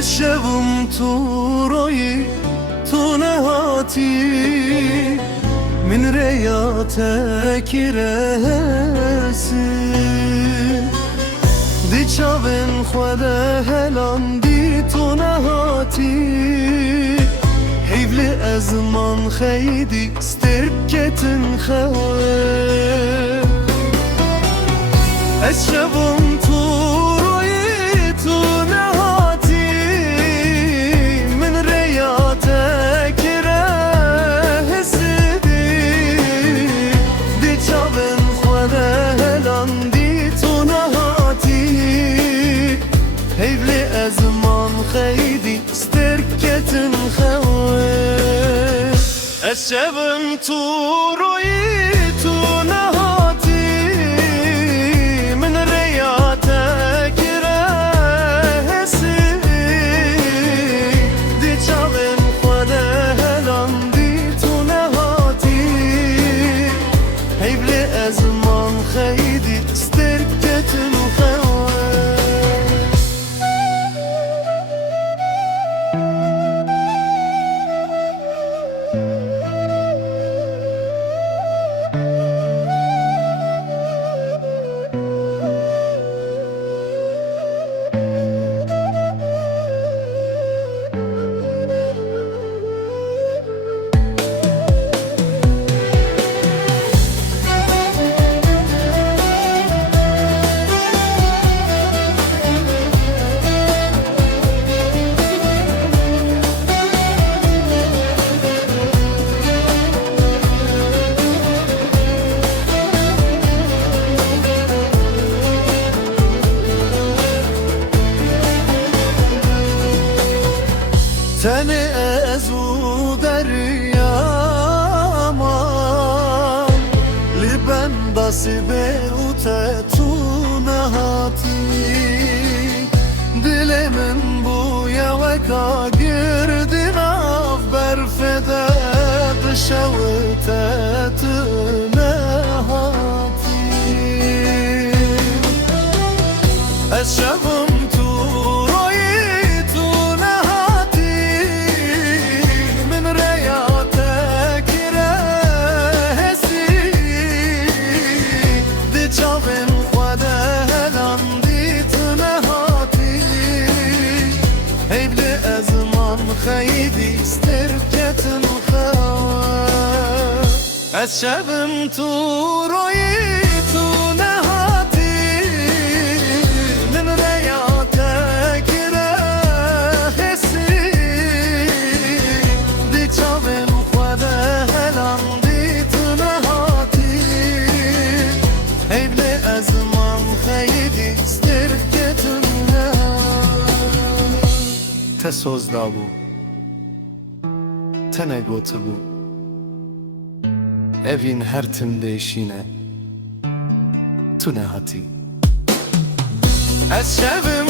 الشبم تو روی تو نهاتی من ریاتک رسی دی چاون خود هلان دی تو نهاتی هیولی از من خیدی سترکتن خواه الشبم تو روی تو نهاتی من ریاتک رسی دی چاون خود هلان دی تو نهاتی هیولی از من خیدی سترکتن خواه الشبم تو روی تو نهاتی من ریاتک رسی دی چاون خود هلان دی تو نهاتی هیولی از من خیدی سترکتن خواه Seni ezu deryama Liben dasibe ute tu nehati Dilimin bu yeveka girdin av berfede Dışavute tu nehati Eşşevim tu خیدی سترکتن خواه از شبم تو روی تو نهاتی من ریاتک رسی دی چاوم خود هلان دی تو نهاتی هیبلی از من خیدی سترکتن خواه تسوز دابو Tene gotu bu Evin her timde tu nehati Ez şevim